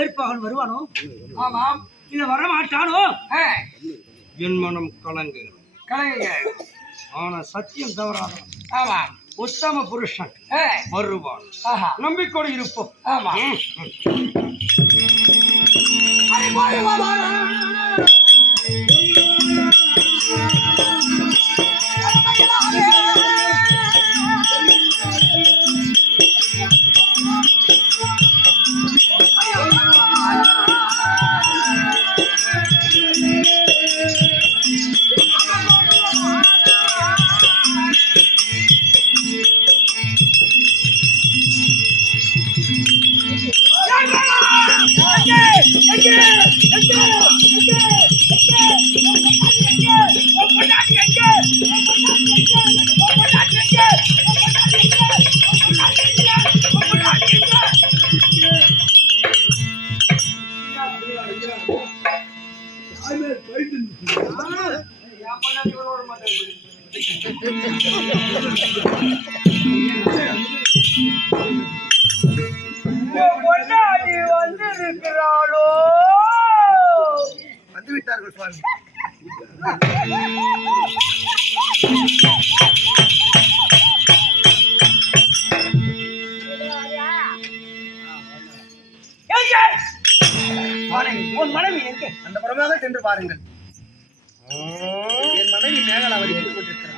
ஏற்பாகன் வருவானோ? ஆமாம். இல்ல வரமாட்டானோ? என் மனம் கலங்கு ஆனா சத்தியம் தவறாத. ஆமாம். உத்தம புருஷன் வருவான். நம்பிக்கொடு இருப்போம். ஆமா. வந்திருக்கிறாளோ? வந்துவிட்டார்கள் சுவாமி. உன் மனைவி எங்கே? அந்த புறமாக சென்று பாருங்கள். என் மனைவி மேகலாவதி கொண்டிருக்கிறார்.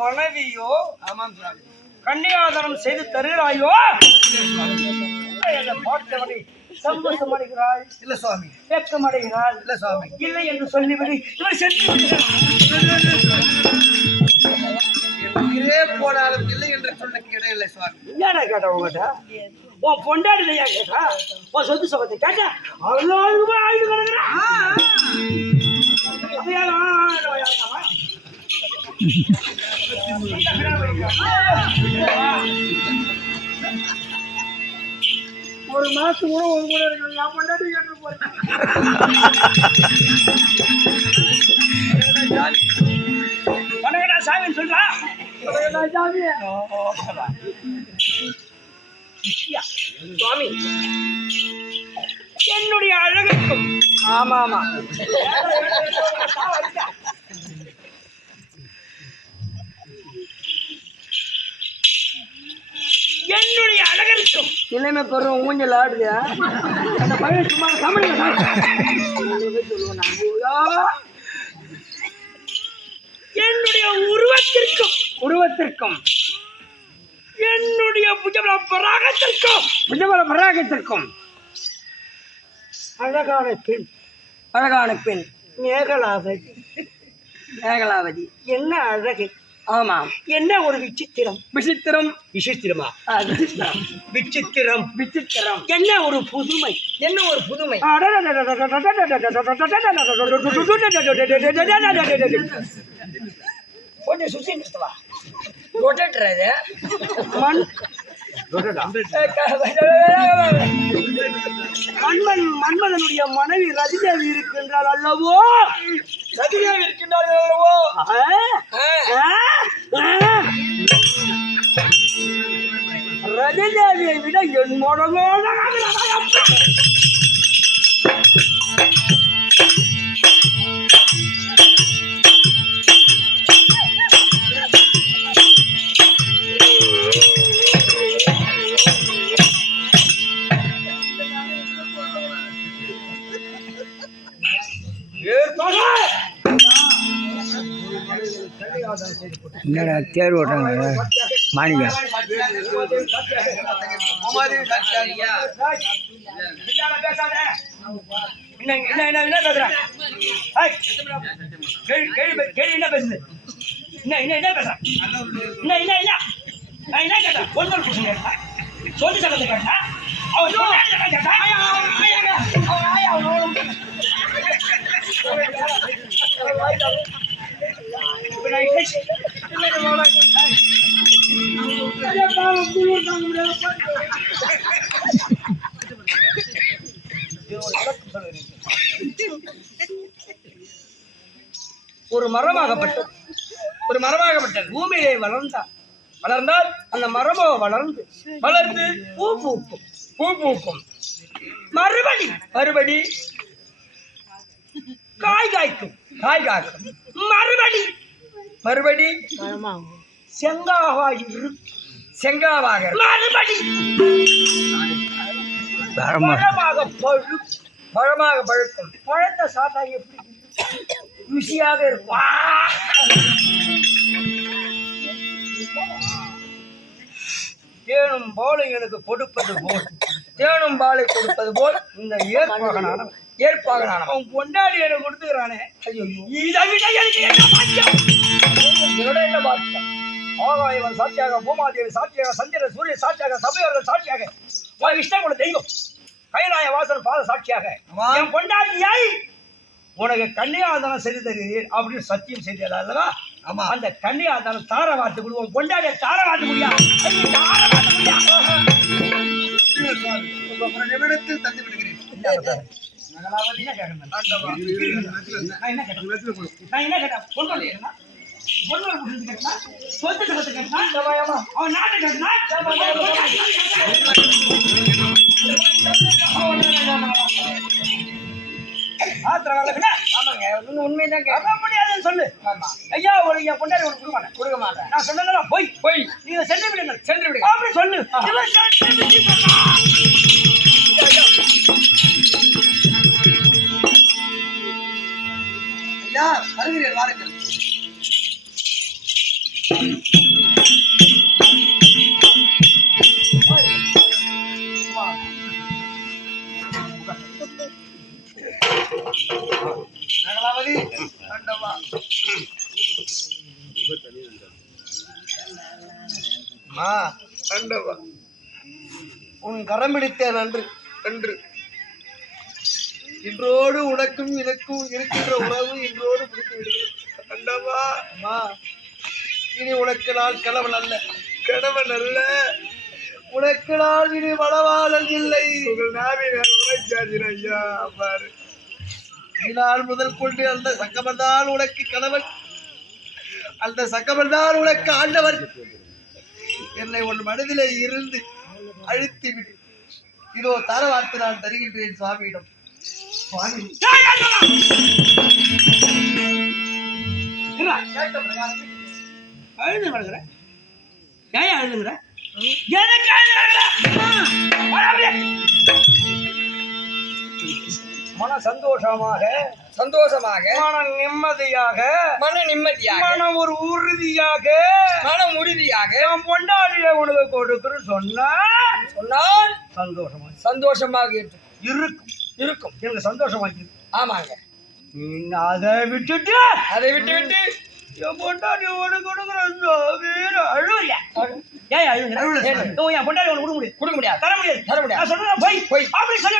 மனைவியோ? ஆமாம் சுவாமி. கன்னியாதானம் செய்து தருகிறாயோ? பார்த்தவனை சந்தோஷமடைகிறாள். இல்ல சுவாமி. ஏக்கமடைகிறாள். இல்ல சுவாமி. இல்லை என்று சொல்லிவிடு. இவர் சென்று போனாலும் இல்லை என்று சொல்ல கிடையில்லை சுவாமி. என்னடா கேட்டா உங்ககிட்ட? உன் பொண்டாடி இல்லையா கேட்டா? உன் சொத்து சொகத்தை கேட்டா அவ்வளோ ஆயுது கிடக்குறா. ஒரு மாசம் கூட ஒரு கூட இருக்கு. நான் பொண்டாட்டி கேட்டு போறேன். சாமின்னு சொல்றா. சுவாமி, என்னுடைய அழகுக்கும் ஆமா ஆமா என்னுடைய அழகருக்கும் இளமை பருவம் ஊஞ்சல் ஆடுறியா? அந்த பையன் சும்மா என்னுடைய உருவத்திற்கும் என்னுடைய புஜபல பராகத்திற்கும் அழகான பெண் மேகலாவதி என்ன அழகு! ஆமாம், என்ன ஒரு விசித்திரம் என்ன ஒரு புதுமை கொஞ்சம் சுத்தி நிறுத்தவா மன்மதனுடைய மனைவி ரதிதேவி இருக்கின்றாள் அல்லவோ? ரதிதேவியை விட என்னோட என்னடா தேர் ஓட்டுறாங்க. மாணிக்கம் உமாதேவி சாட்சியாக இல்லாம பேசாத. என்ன பேசுற? ஏய், கேள்வி என்ன பேசுது? என்ன பேசுற? என்ன நான் என்ன கேட்டேன்? பொங்கல் பூசை கேட்டா, சொல்லி சகத்தை கேட்டா, அவன் கேட்டா, ஒரு மரமாகப்பட்டது பூமியிலே வளர்ந்தால் அந்த மரமோ வளர்ந்து பூ பூக்கும் மறுபடி காய் காய்க்கும் மறுபடி செங்காவாக மறுபடி பழமாக பழுக்கும். பழத்தை சாப்பிட்டா எப்படி ருசியாக இருக்கும். தேனும் பாலும் எனக்கு கொடுப்பது போல் இந்த ஏற்பாகனான அவன் கொண்டாடி எனக்கு கொடுத்துக்கிறானே. இதோட என்ன பாக்கியம்? ஆகாயவன் சாட்சியாக, பூமாதேவி சாட்சியாக, சந்திரன் சூரிய சாட்சியாக, சபையர்கள் சாட்சியாக, விஷ்ணுகுல தெய்வம் கைலாய வாசல் பாத சாட்சியாக என் கொண்டாடியாய் உனக்கு கன்னியாதானம் செய்து தருகிறேன் அப்படின்னு சத்தியம் செய்தது அல்லவா? ஆமா. அந்த கன்னியாதானம் தார வார்த்தை கொடுவோம். கொண்டாடிய தார வார்த்தை முடியாது. ஒரு நிமிடத்தில் தந்து விடுகிறேன். உண்மைதான் முடியாதுன்னு சொல்லு. ஐயா ஒரு என் கொண்டாடி உனக்கு கொடுக்க மாட்டேன். நான் சொன்னதெல்லாம் போய் நீங்க சென்று விடுங்க அப்படி சொல்லு. ஐயா வருகிறேன், வாருங்கள். நகலாவதி ஆண்டவா, ஆண்டவா, உன் கரம் பிடித்தேன் அன்று இன்றோடு உனக்கும் எனக்கும் இருக்கின்ற உறவு இன்றோடு பிடித்து விடுகிறேன். ஆண்டவா, இனி உனக்கு நான் கணவன் அல்ல, உனக்கு நான் இனி மணவாளன் இல்லை. ஐயா பாரு, நாள் முதல் கொண்டு அந்த சக்கமன் தான் உனக்கு கணவன், அந்த சக்கமன் தான் உனக்கு ஆண்டவர். என்னை உன் மனதிலே இருந்து அழித்து விடு. இதோ தர வார்த்தை நான் தருகின்றேன் சுவாமியிடம். சுவாமி அழுதுங்கிற ஏன் அழுதுங்கிற? மன சந்தோஷமாக மன நிம்மதியாக மனம் ஒரு உறுதியாக நாம் கொண்டாடிய உணவு கொடுக்குன்னு சொன்னால் சந்தோஷமாக இருக்கும் எனக்கு சந்தோஷமாக. ஆமாங்க. அதை விட்டு என் பொண்டாடி உனக்கு கொடுக்குற அழுவில்ல. ஏன் அழுகுற? என் பொண்டாடி உனக்கு கொடுக்க முடியாது, தர முடியாது. நான் சொல்றேன் போய் அப்படி சொல்லி